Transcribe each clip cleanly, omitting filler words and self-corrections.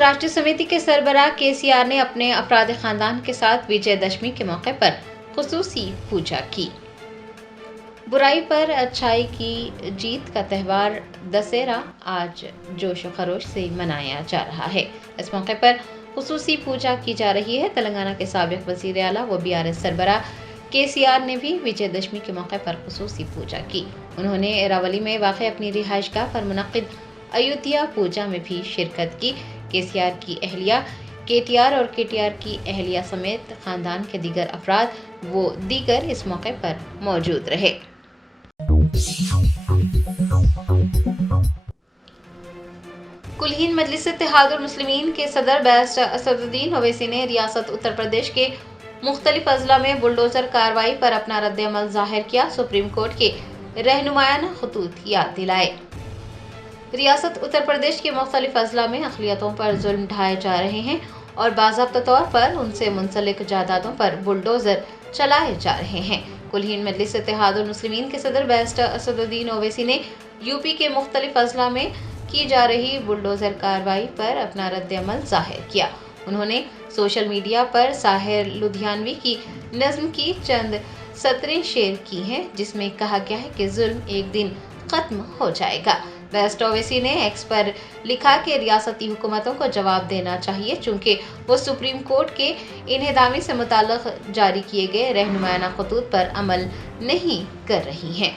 राष्ट्रीय समिति के सरबराह केसीआर ने अपने अफराद खानदान के साथ विजयदशमी के मौके पर खुसूसी पूजा की। बुराई पर अच्छाई की जीत का त्यौहार दशहरा आज जोश व खरोश से मनाया जा रहा है। इस मौके पर खुसूसी पूजा की जा रही है। तेलंगाना के साबिक वजीर आला व बीआरएस सरबराह केसीआर ने भी विजयदशमी के मौके पर खुसूसी पूजा की। उन्होंने एरावली में वाक़ अपनी रिहाइशगाह पर मुनक़्क़िद अयोध्या पूजा में भी शिरकत की। केसीआर की अहलिया, केटीआर और केटीआर की अहलिया समेत खानदान के दीगर अफराद वो दीगर इस मौके पर मौजूद रहे। कुल-हिंद मजलिस इत्तेहादुल मुस्लिमीन के सदर बैरिस्टर असदुद्दीन ओवैसी ने रियासत उत्तर प्रदेश के मुख्तलिफ अजला में बुलडोजर कार्रवाई पर अपना रद्द-ए-अमल जाहिर किया। सुप्रीम कोर्ट के रहनुमायाना खतूत याद दिलाए। रियासत उत्तर प्रदेश के मुख्तलिफ अजला में अक़लियतों पर जुल्म ढाए जा रहे हैं और बाज़ाब्ता तौर पर उनसे मुंसलिक जायदादों पर बुलडोजर चलाए जा रहे हैं। कुल-हिंद मजलिस इत्तेहादुल मुस्लिमीन के सदर बैरिस्टर असदुद्दीन ओवैसी ने यूपी के मुख्तलिफ अजला में की जा रही बुलडोजर कार्रवाई पर अपना रद्द-ए-अमल जाहिर किया। उन्होंने सोशल मीडिया पर साहिर लुधियानवी की नज़्म की चंद सतरें शेयर की हैं, जिसमें कहा गया है कि जुल्म एक दिन खत्म हो जाएगा। बैरिस्टर ओवैसी ने एक्स पर लिखा कि रियासती हुकूमतों को जवाब देना चाहिए, चूंकि वो सुप्रीम कोर्ट के इन्हिदामी से मुताल्लिक़ जारी किए गए रहनुमायाना खतूत पर अमल नहीं कर रही हैं।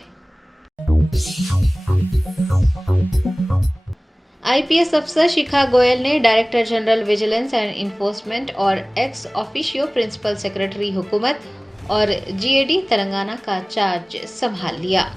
आईपीएस अफसर शिखा गोयल ने director general vigilance and enforcement और एक्स ऑफिशियो प्रिंसिपल सेक्रेटरी हुकूमत और जीएडी तेलंगाना का चार्ज संभाल लिया।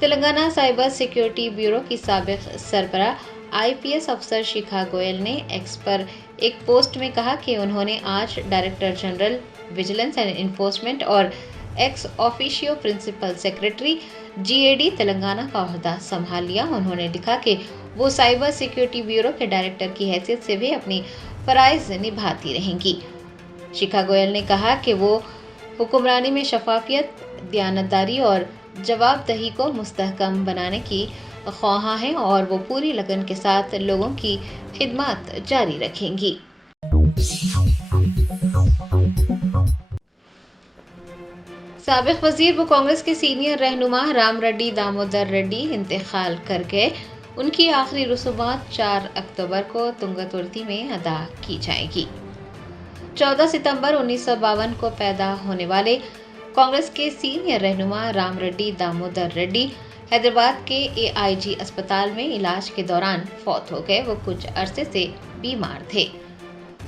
तेलंगाना साइबर सिक्योरिटी ब्यूरो की साबिक सरबराह आईपीएस अफसर शिखा गोयल ने एक्स पर एक पोस्ट में कहा कि उन्होंने आज director general vigilance and enforcement और ex officio principal secretary GAD Telangana का ओहदा संभाल लिया। उन्होंने लिखा कि वो साइबर सिक्योरिटी ब्यूरो के डायरेक्टर की हैसियत से भी अपनी फराइज निभाती रहेंगी। शिखा गोयल ने कहा कि वो हुक्मरानी में शफाफियत, दयानतदारी और जवाबदही को मुस्तहकम बनाने की ख्वाहां हैं और वो पूरी लगन के साथ लोगों की खिदमत जारी रखेंगी। साबिक वजीर व कांग्रेस के सीनियर रहनुमा राम रेड्डी दामोदर रेड्डी इंतकाल कर गए। उनकी आखिरी रसूमात 4 अक्टूबर को तुंगतुर्ती में अदा की जाएगी। 14 सितंबर 1952 को पैदा होने वाले कांग्रेस के सीनियर रहनुमा राम रेड्डी दामोदर रेड्डी हैदराबाद के एआईजी अस्पताल में इलाज के दौरान फौत हो गए। वो कुछ अरसे से बीमार थे।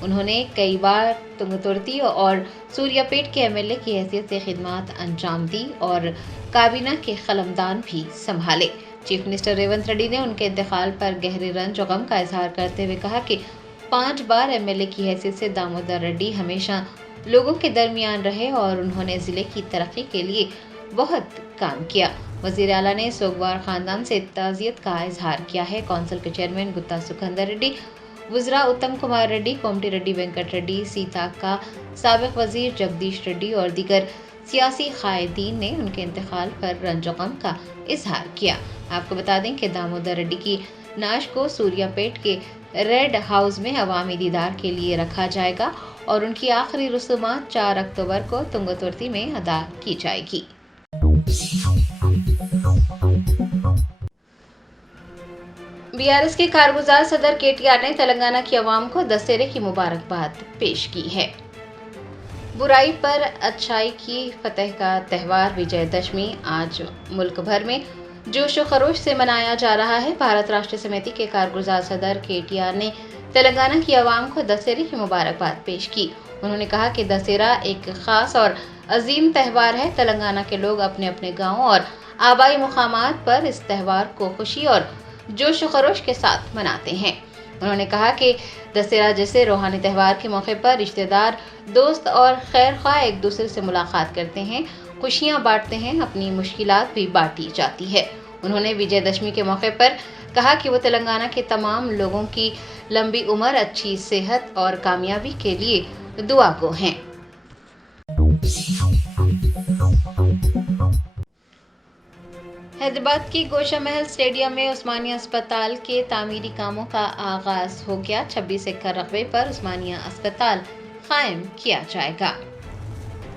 उन्होंने कई बार तुंगतुर्ती और सूर्यापेट के एमएलए की हैसियत से खिदमत अंजाम दी और काबीना के कलमदान भी संभाले। चीफ मिनिस्टर रेवंत रेड्डी ने उनके इंतकाल पर गहरे रंज और गम का इजहार करते हुए कहा कि 5 बार एमएलए की हैसियत से दामोदर रेड्डी हमेशा लोगों के दरमियान रहे और उन्होंने जिले की तरक्की के लिए बहुत काम किया। वजीर आला ने सोगवार खानदान से ताज़ियत का इजहार किया है। कौंसिल के चेयरमैन गुत्ता सुखंदर रेड्डी, वज़रा उत्तम कुमार रेड्डी, कोमटी रेड्डी वेंकट रेड्डी, सीता का साबिक वजीर जगदीश रेड्डी और दीगर सियासी कायदीन ने उनके इंतकाल पर रंज और गम का इजहार किया। आपको बता दें कि दामोदर रेड्डी की नाश को सूर्यापेट के रेड हाउस में अवामी दीदार के लिए रखा जाएगा और उनकी आखिरी रसूमात 4 अक्टूबर को तुंगतुर्ती में अदा की जाएगी। बीआरएस के कारगुजार सदर केटीआर ने तेलंगाना की आवाम को दशहरे की मुबारकबाद पेश की है। बुराई पर अच्छाई की फतह का त्यौहार विजयदशमी आज मुल्क भर में जोश व खरोश से मनाया जा रहा है। भारत राष्ट्रीय समिति के कारगुजार सदर केटीआर ने तेलंगाना की आवाम को दशहरे की मुबारकबाद पेश की। उन्होंने कहा कि दशहरा एक खास और अजीम त्यौहार है। तेलंगाना के लोग अपने अपने गाँव और आबाई मुकामात पर इस त्यौहार को खुशी और जोश व खरोश के साथ मनाते हैं। उन्होंने कहा कि दशहरा जैसे रूहानी त्यौहार के मौके पर रिश्तेदार, दोस्त और खैर ख्वाह एक दूसरे से मुलाकात करते हैं, खुशियां बांटते हैं, अपनी मुश्किलात भी बांटी जाती है। उन्होंने विजयदशमी के मौके पर कहा कि वो तेलंगाना के तमाम लोगों की लंबी उम्र, अच्छी सेहत और कामयाबी के लिए दुआ गो हैं। हैदराबाद हैदराबाद की गोशा महल स्टेडियम में उस्मानिया अस्पताल के तामीरी कामों का आगाज हो गया। 26 एकड़ रकबे पर उस्मानिया अस्पताल कायम किया जाएगा।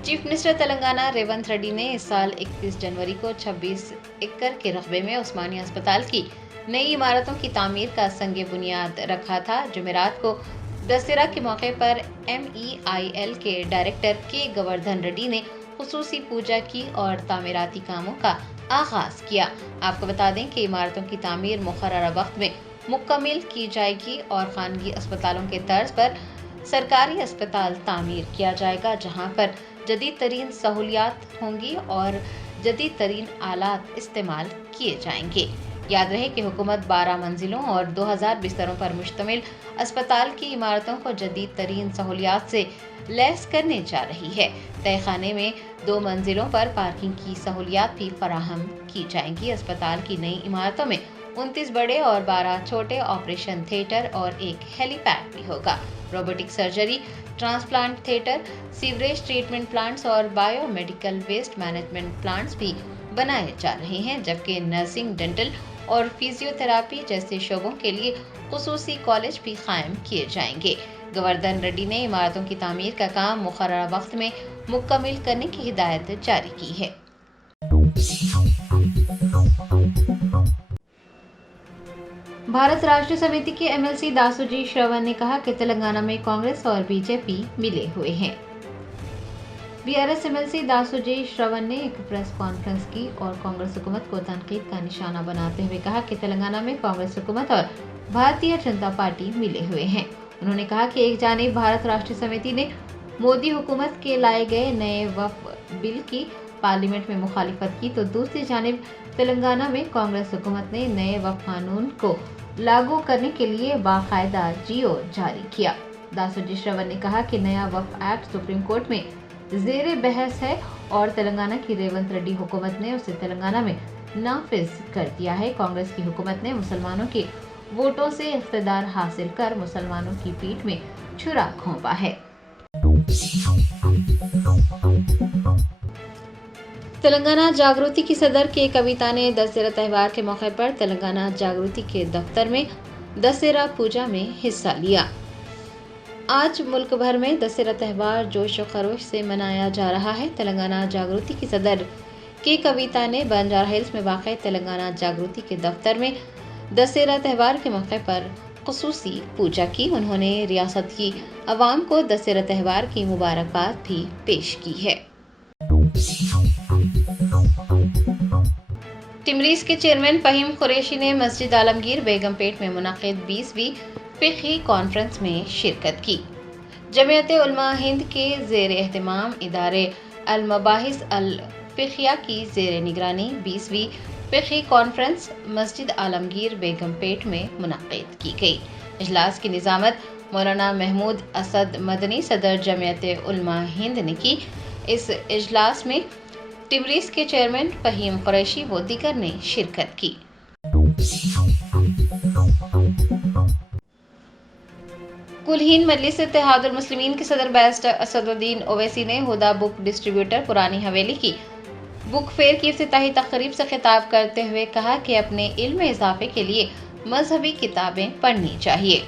चीफ मिनिस्टर तेलंगाना रेवंत रेड्डी ने इस साल 31 जनवरी को 26 एकड़ के रकबे में उस्मानिया अस्पताल की नई इमारतों की तामीर का संग बुनियाद रखा था। जुमेरात को दशहरा के मौके पर MEIL के डायरेक्टर के गोवर्धन रेड्डी ने खुसूसी पूजा की और तामीराती कामों का आगाज किया। आपको बता दें कि इमारतों की तामीर मुकर्ररा वक्त में मुकम्मल की जाएगी और खानगी अस्पतालों के तर्ज पर सरकारी अस्पताल तामीर किया जाएगा, जहां पर जदीद तरीन सहूलियात होंगी और जदीद तरीन आलात इस्तेमाल किए जाएंगे। याद रहे कि हुकूमत 12 मंजिलों और 2000 बिस्तरों पर मुश्तमिल अस्पताल की इमारतों को जदीद तरीन सहूलियात से लैस करने जा रही है। तहखाने में 2 मंजिलों पर पार्किंग की सहूलियात भी फराहम की जाएंगी। अस्पताल की नई इमारतों में 29 बड़े और 12 छोटे ऑपरेशन थिएटर और एक हेलीपैड भी होगा। Robotic surgery, transplant theatre, sewerage treatment plants और बायोमेडिकल वेस्ट मैनेजमेंट प्लांट्स भी बनाए जा रहे हैं, जबकि नर्सिंग, डेंटल और फिजियोथेरापी जैसे शोबों के लिए खुसूसी कॉलेज भी कायम किए जाएंगे। गोवर्धन रेड्डी ने इमारतों की तामीर का काम मुकर्ररा वक्त में मुकम्मल करने की हिदायत जारी की है। भारत राष्ट्र समिति के MLC दासोजी श्रवण ने कहा कि तेलंगाना में कांग्रेस और बीजेपी मिले हुए हैं। BRS MLC दासोजी श्रवण ने एक प्रेस कॉन्फ्रेंस की और कांग्रेस हुकूमत को तनकीद का निशाना बनाते हुए कहा कि तेलंगाना में कांग्रेस हुकूमत और भारतीय जनता पार्टी मिले हुए हैं। उन्होंने कहा कि एक जानिब भारत राष्ट्र समिति ने मोदी हुकूमत के लाए गए नए वक्फ बिल की पार्लियामेंट में मुखालिफत की, तो दूसरी जानिब तेलंगाना में कांग्रेस हुकूमत ने नए वक्फ कानून को लागू करने के लिए बाकायदा GO जारी किया। दासोजी श्रवण ने कहा कि नया वक्फ एक्ट सुप्रीम कोर्ट में ज़ेरे बहस है और तेलंगाना की रेवंत रेड्डी हुकूमत ने उसे तेलंगाना में नाफिज कर दिया है। कांग्रेस की हुकूमत ने मुसलमानों के वोटों से इख्तिदार हासिल कर मुसलमानों की पीठ में छुरा घोंपा है। तेलंगाना जागृति की सदर के कविता ने दशहरा त्यौहार के मौके पर तेलंगाना जागृति के दफ्तर में दशहरा पूजा में हिस्सा लिया। आज मुल्क भर में दशहरा त्यौहार जोश व खरोश से मनाया जा रहा है। तेलंगाना जागृति की सदर के कविता ने बंजारा हिल्स में वाक़ तेलंगाना जागृति के दफ्तर में दशहरा त्यौहार के मौके पर खुसूसी पूजा की। उन्होंने रियासत की अवाम को दशहरा त्यौहार की मुबारकबाद भी पेश की है। टिमरीज के चेयरमैन फहीम कुरैशी ने मस्जिद आलमगीर बेगमपेट में मुनक़िद 20वीं फ़िक़ही कॉन्फ्रेंस में शिरकत की। जमीयत उलमा हिंद के ज़ेर एहतमाम इदारे अल-मबाहिस अल-फ़िक़हिया की ज़ेर निगरानी 20वीं फ़िक़ही कॉन्फ्रेंस मस्जिद आलमगीर बेगमपेट में मुनक़िद की गई। इजलास की निज़ामत मौलाना महमूद असद मदनी सदर जमीयत उलमा हिंद ने की। इस इजलास में टिमरीज के चेयरमैन फहीम कुरैशी व दीगर ने शिरकत की। कुल-हिंद मजलिस इत्तेहादुल मुस्लिमीन के सदर बैरिस्टर असदुद्दीन ओवैसी ने हुदा बुक डिस्ट्रीब्यूटर पुरानी हवेली की बुक फेयर की इफ्तिताही तकरीब से खिताब करते हुए कहा कि अपने इल्म में इजाफे के लिए मजहबी किताबें पढ़नी चाहिए।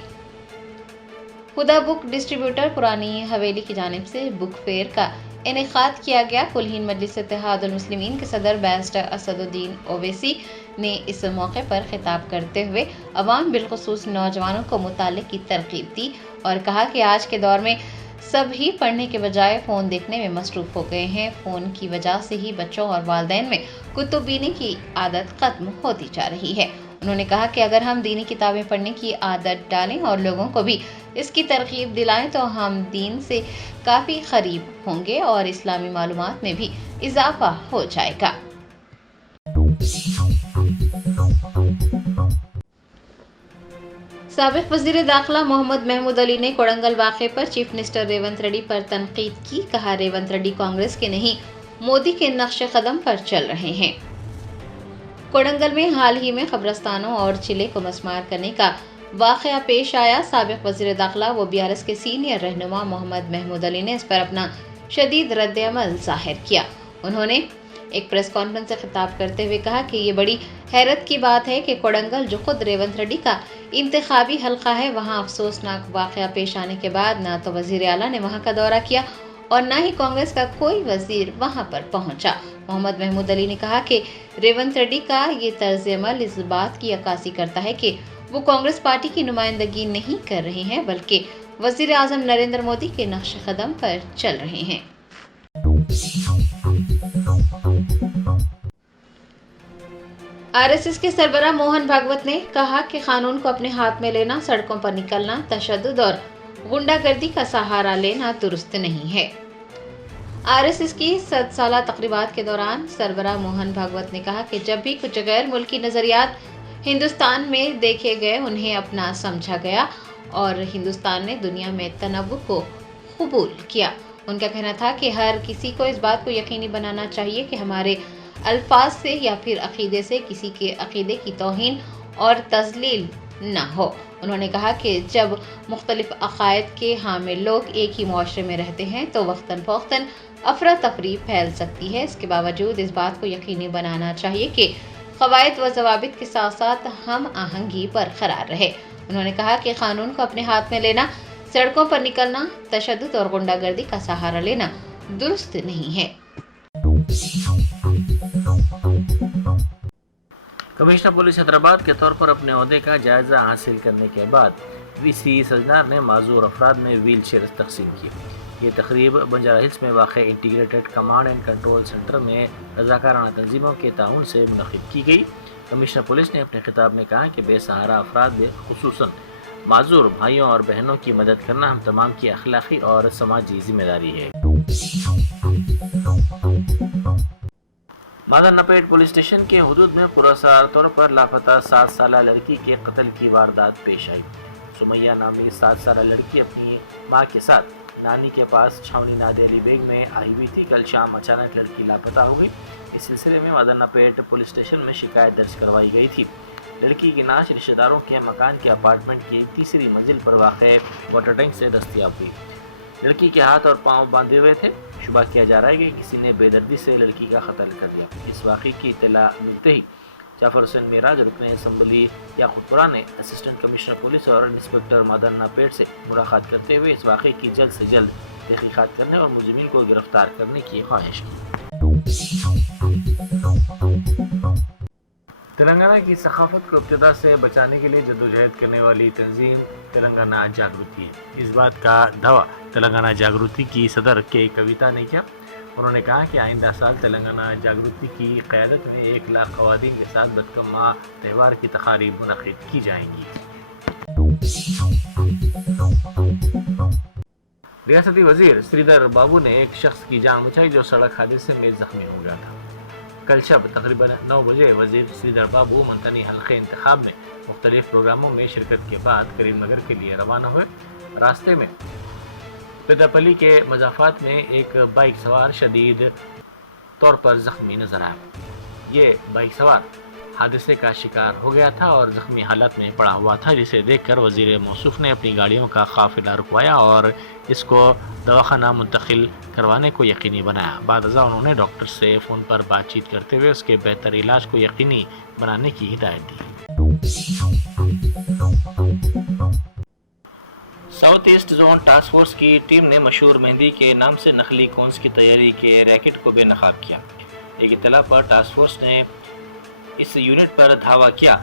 हुदा बुक डिस्ट्रीब्यूटर पुरानी हवेली की जानिब से बुक फेयर का इनेकाद किया गया। कुल-हिंद मजलिस इत्तेहादुल मुस्लिमीन के सदर बैरिस्टर असदुद्दीन ओवैसी ने इस मौके पर खिताब करते हुए अवाम बिलखुसूस नौजवानों को मुताले की तरगीब दी और कहा कि आज के दौर में सभी पढ़ने के बजाय फ़ोन देखने में मसरूफ़ हो गए हैं। फ़ोन की वजह से ही बच्चों और वालिदैन में कुतुब बीनी की आदत ख़त्म होती जा रही है। उन्होंने कहा कि अगर हम दीनी किताबें पढ़ने की आदत डालें और लोगों को भी इसकी तरगीब दिलाएं तो हम दीन से काफ़ी करीब होंगे और इस्लामी मालूमात में भी इजाफा हो जाएगा। साबिक वज़ीर दाखिला मोहम्मद महमूद अली ने कोडंगल वाक़े पर चीफ मिनिस्टर रेवंत रेड्डी पर तनकीद की। कहा, रेवंत रेड्डी कांग्रेस के नहीं मोदी के नक्शे कदम पर चल रहे हैं। कोडंगल में हाल ही में कब्रस्तानों और चिले को मस्मार करने का वाक़या पेश आया। साबिक वज़ीर दाखिला व BRS के सीनियर रहनुमा मोहम्मद महमूद अली ने इस पर अपना शदीद रद्द-ए-अमल ज़ाहिर किया। उन्होंने ایک پریس کانفرنس سے خطاب کرتے ہوئے کہا کہ یہ بڑی حیرت کی بات ہے کہ کوڈنگل جو خود ریونت ریڈی کا انتخابی حلقہ ہے، وہاں افسوسناک واقعہ پیش آنے کے بعد نہ تو وزیر اعلیٰ نے وہاں کا دورہ کیا اور نہ ہی کانگریس کا کوئی وزیر وہاں پر پہنچا۔ محمد محمود علی نے کہا کہ ریونت ریڈی کا یہ طرز عمل اس بات کی عکاسی کرتا ہے کہ وہ کانگریس پارٹی کی نمائندگی نہیں کر رہے ہیں بلکہ وزیر اعظم نریندر مودی کے نقش قدم پر چل رہے ہیں۔ RSS کے سربراہ موہن بھاگوت نے کہا کہ قانون کو اپنے ہاتھ میں لینا، سڑکوں پر نکلنا، تشدد اور غنڈہ گردی کا سہارا لینا درست نہیں ہے۔ RSS کی 100 سالہ تقریبات کے دوران سربراہ موہن بھاگوت نے کہا کہ جب بھی کچھ غیر ملکی نظریات ہندوستان میں دیکھے گئے، انہیں اپنا سمجھا گیا اور ہندوستان نے دنیا میں تنوع کو قبول کیا۔ ان کا کہنا تھا کہ ہر کسی کو اس بات کو یقینی بنانا چاہیے کہ ہمارے الفاظ سے یا پھر عقیدے سے کسی کے عقیدے کی توہین اور تضلیل نہ ہو۔ انہوں نے کہا کہ جب مختلف عقائد کے حامل لوگ ایک ہی معاشرے میں رہتے ہیں تو وقتاً فوقتاً افراتفری پھیل سکتی ہے۔ اس کے باوجود اس بات کو یقینی بنانا چاہیے کہ قواعد و ضوابط کے ساتھ ساتھ ہم آہنگی برقرار رہے۔ انہوں نے کہا کہ قانون کو اپنے ہاتھ میں لینا، سڑکوں پر نکلنا، تشدد اور غنڈہ گردی کا سہارا لینا درست نہیں ہے۔ کمشنر پولیس حیدرآباد کے طور پر اپنے عہدے کا جائزہ حاصل کرنے کے بعد VC سجنار نے معذور افراد میں ویل چیئر تقسیم کی۔ یہ تقریب بنجارہ ہلز میں واقع integrated command and control centre میں رضاکارانہ تنظیموں کے تعاون سے منعقد کی گئی۔ کمشنر پولیس نے اپنے خطاب میں کہا کہ بے سہارا افراد میں خصوصاً معذور بھائیوں اور بہنوں کی مدد کرنا ہم تمام کی اخلاقی اور سماجی ذمہ داری ہے۔ مادر نپیٹ پولیس اسٹیشن کے حدود میں پراسرار طور پر لاپتہ 7 سالہ لڑکی کے قتل کی واردات پیش آئی۔ سمیہ نامی 7 سالہ لڑکی اپنی ماں کے ساتھ نانی کے پاس چھاونی نادی علی بیگ میں آئی ہوئی تھی۔ کل شام اچانک لڑکی لاپتہ ہو گئی۔ اس سلسلے میں مادر نپیٹ پولیس اسٹیشن میں شکایت درج کروائی گئی تھی۔ لڑکی کی نعش رشتہ داروں کے مکان کے اپارٹمنٹ کی تیسری منزل پر واقع واٹر ٹینک سے دستیاب ہوئی۔ لڑکی کے ہاتھ اور پاؤں باندھے ہوئے تھے۔ شبہ کیا جا رہا ہے کہ کسی نے بے دردی سے لڑکی کا قتل کر دیا۔ اس واقعے کی اطلاع ملتے ہی جعفر حسین معراج رکن اسمبلی یاقوت پورہ نے اسسٹنٹ کمشنر پولیس اور انسپکٹر مادر نپیٹ سے ملاقات کرتے ہوئے اس واقعے کی جلد سے جلد تحقیقات کرنے اور ملزمین کو گرفتار کرنے کی خواہش کی۔ تلنگانہ کی ثقافت کو ابتدا سے بچانے کے لیے جدوجہد کرنے والی تنظیم تلنگانہ جاگرتی ہے۔ اس بات کا دعویٰ تلنگانہ جاگرتی کی صدر کے کویتا نے کیا۔ انہوں نے کہا کہ آئندہ سال تلنگانہ جاگرتی کی قیادت میں 1 لاکھ خواتین کے ساتھ بتکما تہوار کی تقاریب منعقد کی جائیں گی۔ ریاستی وزیر سریدھر بابو نے ایک شخص کی جان بچائی جو سڑک حادثے میں زخمی ہو گیا تھا۔ کل شب تقریباً 9 بجے وزیر سریدھر بابو منتنی حلقے انتخاب میں مختلف پروگراموں میں شرکت کے بعد کریم نگر کے لیے روانہ ہوئے۔ راستے میں پیداپلی کے مضافات میں ایک بائک سوار شدید طور پر زخمی نظر آیا۔ یہ بائک سوار حادثے کا شکار ہو گیا تھا اور زخمی حالت میں پڑا ہوا تھا، جسے دیکھ کر وزیر موصوف نے اپنی گاڑیوں کا قافلہ رکوایا اور اس کو دواخانہ منتقل کروانے کو یقینی بنایا۔ بعد ازاں انہوں نے ڈاکٹر سے فون پر بات چیت کرتے ہوئے اس کے بہتر علاج کو یقینی بنانے کی ہدایت دی۔ South east zone task force کی ٹیم نے مشہور مہندی کے نام سے نقلی کونس کی تیاری کے ریکٹ کو بے نقاب کیا۔ ایک اطلاع پر ٹاسک فورس نے اس یونٹ پر دھاوا کیا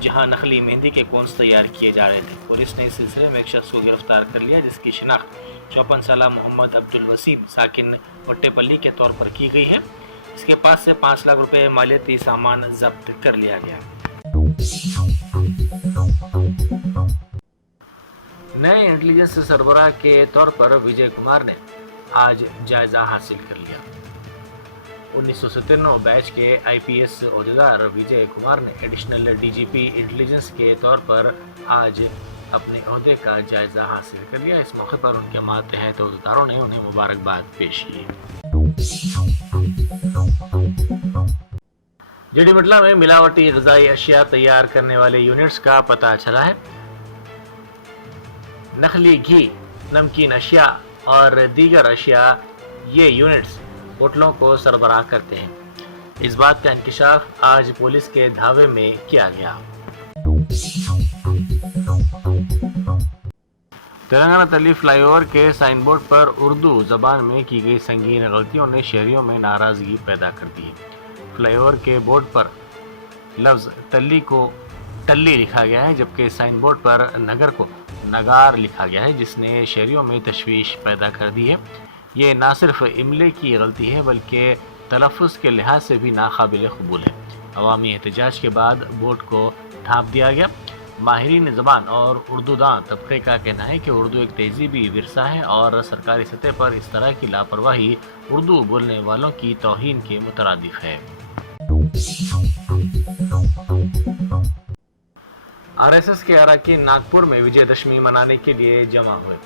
جہاں نقلی مہندی کے کونس تیار کیے جا رہے تھے۔ پولیس نے اس سلسلے میں ایک شخص کو گرفتار کر لیا جس کی شناخت 54 سالہ محمد عبدالوسیم ساکن وٹے پلی کے طور پر کی گئی ہے۔ اس کے پاس سے 5 لاکھ روپے مالیاتی سامان ضبط کر لیا گیا۔ نئے انٹیلیجنس سربراہ کے طور پر وجے کمار نے آج جائزہ حاصل کر لیا۔ 1997 بیچ کے IPS عہدیدار وجے کمار نے ایڈیشنل DGP انٹیلیجنس کے طور پر آج اپنے عہدے کا جائزہ حاصل کر لیا۔ اس موقع پر ان کے ماتحت عہدیداروں نے انہیں مبارکباد پیش کی۔ جی ڈی بٹلہ میں ملاوٹی غذائی اشیاء تیار کرنے والے یونٹس کا پتہ چلا ہے۔ نقلی گھی، نمکین اشیاء اور دیگر اشیاء یہ یونٹس ہوٹلوں کو سربراہ کرتے ہیں۔ اس بات کا انکشاف آج پولیس کے دھاوے میں کیا گیا۔ تلنگانہ تلی فلائی اوور کے سائن بورڈ پر اردو زبان میں کی گئی سنگین غلطیوں نے شہریوں میں ناراضگی پیدا کر دی ہے۔ فلائی اوور کے بورڈ پر لفظ تلی کو ٹلی لکھا گیا ہے، جبکہ سائن بورڈ پر نگر کو نگار لکھا گیا ہے، جس نے شہریوں میں تشویش پیدا کر دی ہے۔ یہ نہ صرف املے کی غلطی ہے بلکہ تلفظ کے لحاظ سے بھی ناقابل قبول ہے۔ عوامی احتجاج کے بعد بورڈ کو ڈھانپ دیا گیا۔ ماہرین زبان اور اردو داں طبقے کا کہنا ہے کہ اردو ایک تہذیبی ورثہ ہے اور سرکاری سطح پر اس طرح کی لاپرواہی اردو بولنے والوں کی توہین کے مترادف ہے۔ آر ایس ایس کے اراکین ناگپور میں وجے دشمی منانے کے لیے جمع ہوئے۔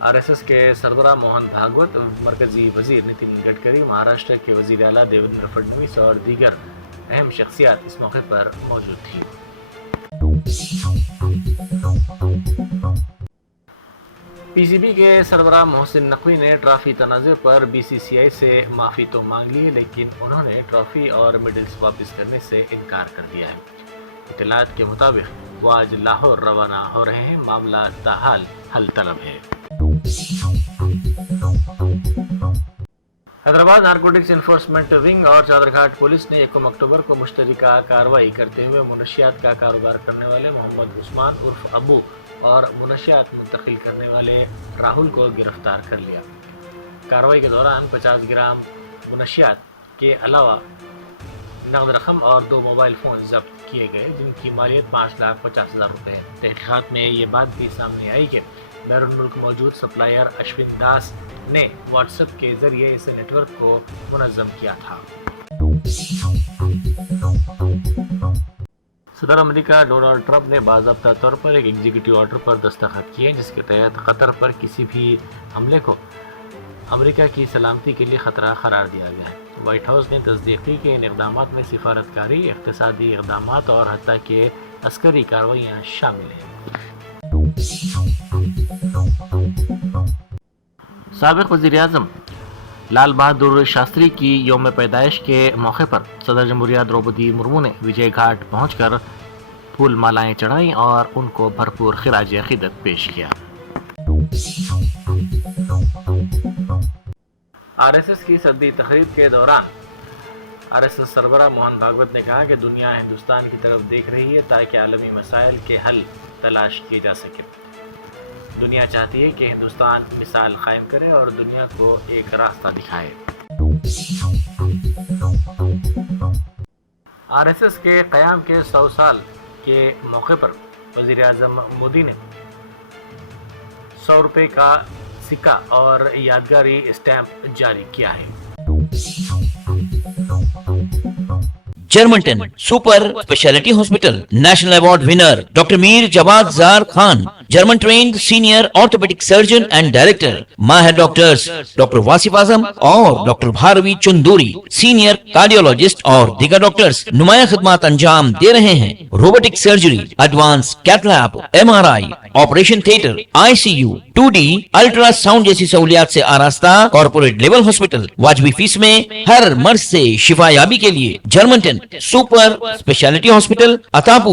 آر ایس ایس کے سربراہ موہن بھاگوت، مرکزی وزیر نتن گڈکری، مہاراشٹر کے وزیر اعلیٰ دیویندر فڈنویس اور دیگر اہم شخصیات اس موقع پر موجود تھیں۔ پی سی بی کے سربراہ محسن نقوی نے ٹرافی تنازع پر بی سی سی آئی سے معافی تو مانگ لی، لیکن انہوں نے ٹرافی اور میڈلز واپس کرنے سے انکار کر دیا ہے۔ اطلاعات کے مطابق وہ آج لاہور روانہ ہو رہے ہیں۔ معاملہ تاحال حل طلب ہے۔ حیدرآباد نارکوٹکس انفورسمنٹ ونگ اور چادر گھاٹ پولیس نے 1 اکتوبر کو مشترکہ کارروائی کرتے ہوئے منشیات کا کاروبار کرنے والے محمد عثمان عرف ابو اور منشیات منتقل کرنے والے راہل کو گرفتار کر لیا۔ کارروائی کے دوران 50 گرام منشیات کے علاوہ نقد رقم اور 2 موبائل فون ضبط کیے گئے، جن کی مالیت 5,50,000 روپے ہے۔ تحقیقات میں یہ بات بھی سامنے آئی کہ بیرون ملک موجود سپلائر اشون داس نے واٹس ایپ کے ذریعے اس نیٹ ورک کو منظم کیا تھا۔ صدر امریکہ ڈونلڈ ٹرمپ نے باضابطہ طور پر ایک ایگزیکٹو آرڈر پر دستخط کیے، جس کے تحت قطر پر کسی بھی حملے کو امریکہ کی سلامتی کے لیے خطرہ قرار دیا گیا ہے۔ وائٹ ہاؤس نے تصدیق کی کہ ان اقدامات میں سفارتکاری، اقتصادی اقدامات اور حتیٰ کہ عسکری کارروائیاں شامل ہیں۔ سابق وزیر اعظم لال بہادر شاستری کی یوم پیدائش کے موقع پر صدر جمہوریہ دروپدی مرمو نے وجے گھاٹ پہنچ کر پھول مالائیں چڑھائیں اور ان کو بھرپور خراج عقیدت پیش کیا۔ آر ایس ایس کی صدی تقریب کے دوران آر ایس ایس سربراہ موہن بھاگوت نے کہا کہ دنیا ہندوستان کی طرف دیکھ رہی ہے تاکہ عالمی مسائل کے حل تلاش کیے جا سکے۔ دنیا چاہتی ہے کہ ہندوستان مثال قائم کرے اور دنیا کو ایک راستہ دکھائے۔ آر ایس ایس کے قیام کے 100 سال کے موقع پر وزیر اعظم مودی نے 100 روپے کا سکہ اور یادگاری اسٹیمپ جاری کیا ہے۔ جرمنٹن super speciality hospital national award winner doctor Mir Jawad Zar Khan, German trained senior orthopaedic surgeon and director, ماہر ڈاکٹرز ڈاکٹر واصف اعظم اور doctor Bharavi Chanduri, senior cardiologist اور دیگر ڈاکٹرز نمایاں خدمات انجام دے رہے ہیں۔ Robotic surgery, advance cath lab, M R I, operation theatre, I C U, 2D ultrasound جیسی سہولیات سے آراستہ کارپوریٹ لیول ہاسپٹل، واجبی فیس میں ہر مرض سے شفا یابی کے لیے جرمنٹن سپر اسپیشلٹی ہاسپٹل، عطاپور،